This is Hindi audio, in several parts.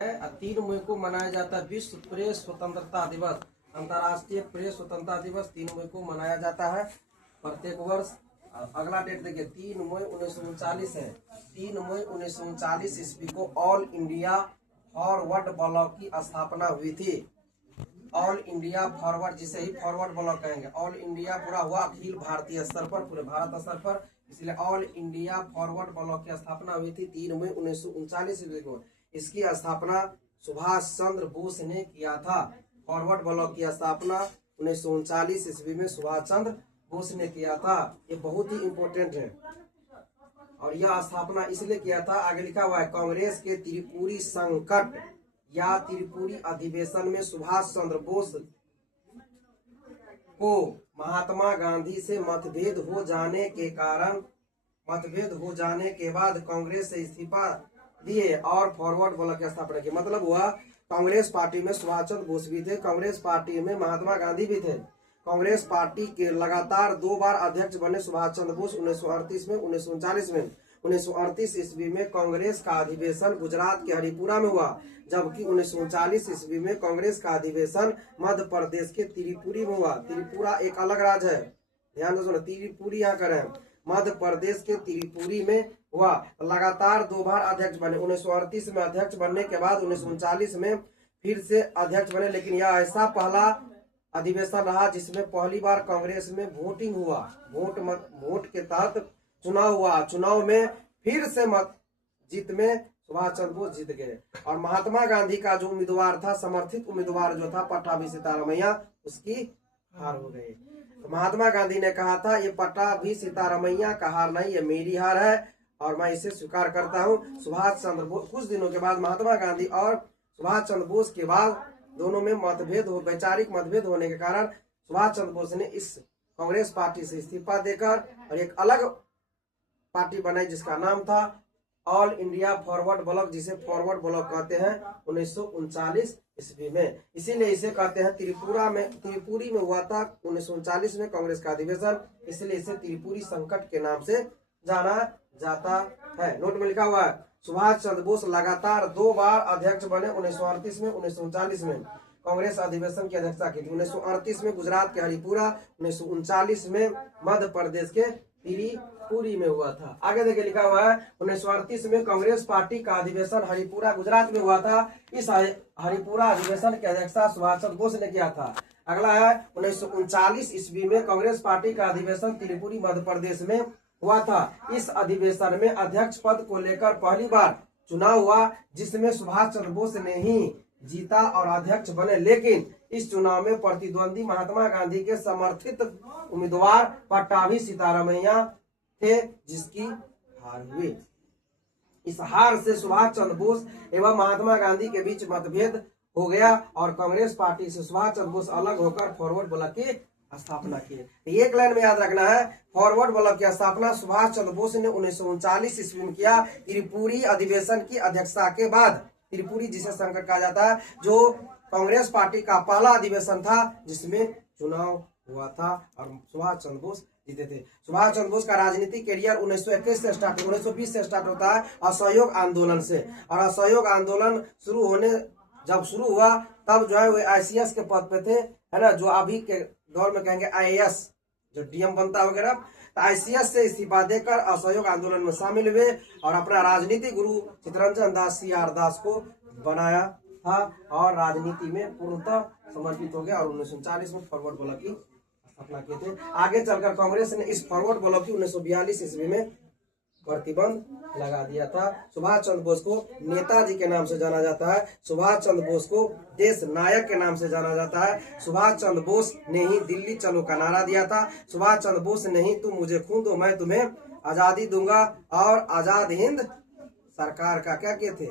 3 मई को मनाया जाता है विश्व प्रेस स्वतंत्रता दिवस। अंतर्राष्ट्रीय प्रेस स्वतंत्रता दिवस 3 मई को मनाया जाता है प्रत्येक वर्ष। अगला डेट देखिए 3 मई 1939 है। 3 मई 1939 ईस्वी को ऑल इंडिया फॉरवर्ड ब्लॉक की स्थापना हुई थी। ऑल इंडिया फॉरवर्ड, जिसे ही फॉरवर्ड ब्लॉक कहेंगे। ऑल इंडिया पूरा हुआ अखिल भारतीय स्तर पर, पूरे भारत स्तर पर, इसलिए ऑल इंडिया फॉरवर्ड ब्लॉक की स्थापना हुई थी 3 मई 1939 ईस्वी को। इसकी स्थापना सुभाष चंद्र बोस ने किया था। फॉरवर्ड ब्लॉक की स्थापना 1939 ईस्वी में सुभाष चंद्र बोस ने किया था। ये बहुत ही इंपॉर्टेंट है और यह स्थापना इसलिए किया था, आगे लिखा हुआ है, कांग्रेस के त्रिपुरी संकट या त्रिपुरी अधिवेशन में सुभाष चंद्र बोस को महात्मा गांधी से मतभेद हो जाने के बाद कांग्रेस से इस्तीफा दिए और फॉरवर्ड ब्लॉक की स्थापना की। मतलब हुआ कांग्रेस पार्टी में सुभाष चंद्र बोस भी थे, कांग्रेस पार्टी में महात्मा गांधी भी थे। कांग्रेस पार्टी के लगातार 2 बार अध्यक्ष बने सुभाष चंद्र बोस, 1938 में, 1939 में। 1938 ईस्वी में कांग्रेस का अधिवेशन गुजरात के हरिपुरा में हुआ, जबकि 1939 ईस्वी में कांग्रेस का अधिवेशन मध्य प्रदेश के त्रिपुरी में हुआ। त्रिपुरा एक अलग राज्य है, ध्यान दो, त्रिपुरी यहाँ करें, मध्य प्रदेश के त्रिपुरी में हुआ। लगातार 2 बार अध्यक्ष बने। 1938 में अध्यक्ष बनने के बाद 1939 में फिर से अध्यक्ष बने, लेकिन यह ऐसा पहला अधिवेशन रहा जिसमें पहली बार कांग्रेस में वोटिंग हुआ। वोट के तहत चुनाव हुआ। चुनाव में फिर से जीत में सुभाष चंद्र बोस जीत गए और महात्मा गांधी का जो उम्मीदवार था, समर्थित उम्मीदवार जो था पट्टाभी सीतारमैया, उसकी हार हो गई। तो महात्मा गांधी ने कहा था, ये पट्टाभी सीतारमैया का हार नहीं, ये मेरी हार है और मैं इसे स्वीकार करता हूँ। सुभाष चंद्र बोस, कुछ दिनों के बाद महात्मा गांधी और सुभाष चंद्र बोस के बाद दोनों में वैचारिक मतभेद होने के कारण सुभाष चंद्र बोस ने इस कांग्रेस पार्टी से इस्तीफा देकर और एक अलग पार्टी बनाई जिसका नाम था ऑल इंडिया फॉरवर्ड ब्लॉक, जिसे फॉरवर्ड ब्लॉक कहते हैं, 1939 ईस्वी में। इसीलिए इसे कहते हैं त्रिपुरी में हुआ था 1939 में कांग्रेस का अधिवेशन, इसलिए इसे त्रिपुरी संकट के नाम से जाना जाता है। नोट में लिखा हुआ है, सुभाष चंद्र बोस लगातार 2 बार अध्यक्ष बने, 1938 में, 1939 में। कांग्रेस अधिवेशन की अध्यक्षता की थी 1938 में गुजरात के हरिपुरा, 1939 में मध्य प्रदेश के त्रिपुरी में हुआ था। आगे देखिए लिखा हुआ है, 1938 में कांग्रेस पार्टी का अधिवेशन हरिपुरा गुजरात में हुआ था। इस हरिपुरा अधिवेशन की अध्यक्षता सुभाष चंद्र बोस ने किया था। अगला है 1939 ईस्वी में कांग्रेस पार्टी का अधिवेशन त्रिपुरी मध्य प्रदेश में हुआ था। इस अधिवेशन में अध्यक्ष पद को लेकर पहली बार चुनाव हुआ, जिसमें सुभाष चंद्र बोस ने ही जीता और अध्यक्ष बने, लेकिन इस चुनाव में प्रतिद्वंदी महात्मा गांधी के समर्थित उम्मीदवार पट्टाभी सीतारमैया थे, जिसकी हार हुई। इस हार से सुभाष चंद्र बोस एवं महात्मा गांधी के बीच मतभेद हो गया और कांग्रेस पार्टी से सुभाष चंद्र बोस अलग होकर फॉरवर्ड ब्लॉक की स्थापना की। एक लाइन में याद रखना है, फॉरवर्ड ब्लॉक की स्थापना सुभाष चंद्र बोस ने 1939 ईस्वी में किया, त्रिपुरी अधिवेशन की अध्यक्षता के बाद। त्रिपुरी जिसे संकट कहा जाता है, जो कांग्रेस पार्टी का पहला अधिवेशन था जिसमें चुनाव हुआ था और सुभाष चंद्र बोस जीते थे। सुभाष चंद्र बोस का राजनीतिक करियर 1921 से स्टार्ट, 1920 से स्टार्ट होता है असहयोग आंदोलन से। और असहयोग आंदोलन जब शुरू हुआ तब जो है वो ICS के पद पे थे, है ना, जो अभी के दौर में कहेंगे IAS, जो DM बनता वगैरह। तो ICS से इस्तीफा देकर असहयोग आंदोलन में शामिल हुए और अपना राजनीतिक गुरु चित्तरंजन दास CR दास को बनाया था और राजनीति में पूर्णतः समर्पित हो गया और 1940 में फॉरवर्ड ब्लॉक की स्थापना किए थे। आगे चलकर कांग्रेस ने इस फॉरवर्ड ब्लॉक की 1942 ईस्वी में प्रतिबंध लगा दिया था। सुभाष चंद्र बोस को नेताजी के नाम से जाना जाता है, सुभाष चंद्र बोस को देश नायक के नाम से जाना जाता है। सुभाष चंद्र बोस ने ही दिल्ली चलो का नारा दिया था। सुभाष चंद्र बोस ने ही तुम मुझे खून दो मैं तुम्हें आजादी दूंगा और आजाद हिंद सरकार का क्या किए थे,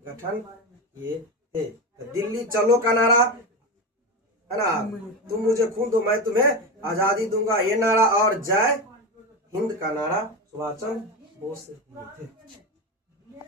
गठन किए थे। तो दिल्ली चलो का नारा है ना, तुम मुझे खून दो मैं तुम्हें आजादी दूंगा, ये नारा, और जय हिंद का नारा सुभाष चंद्र बोस थे।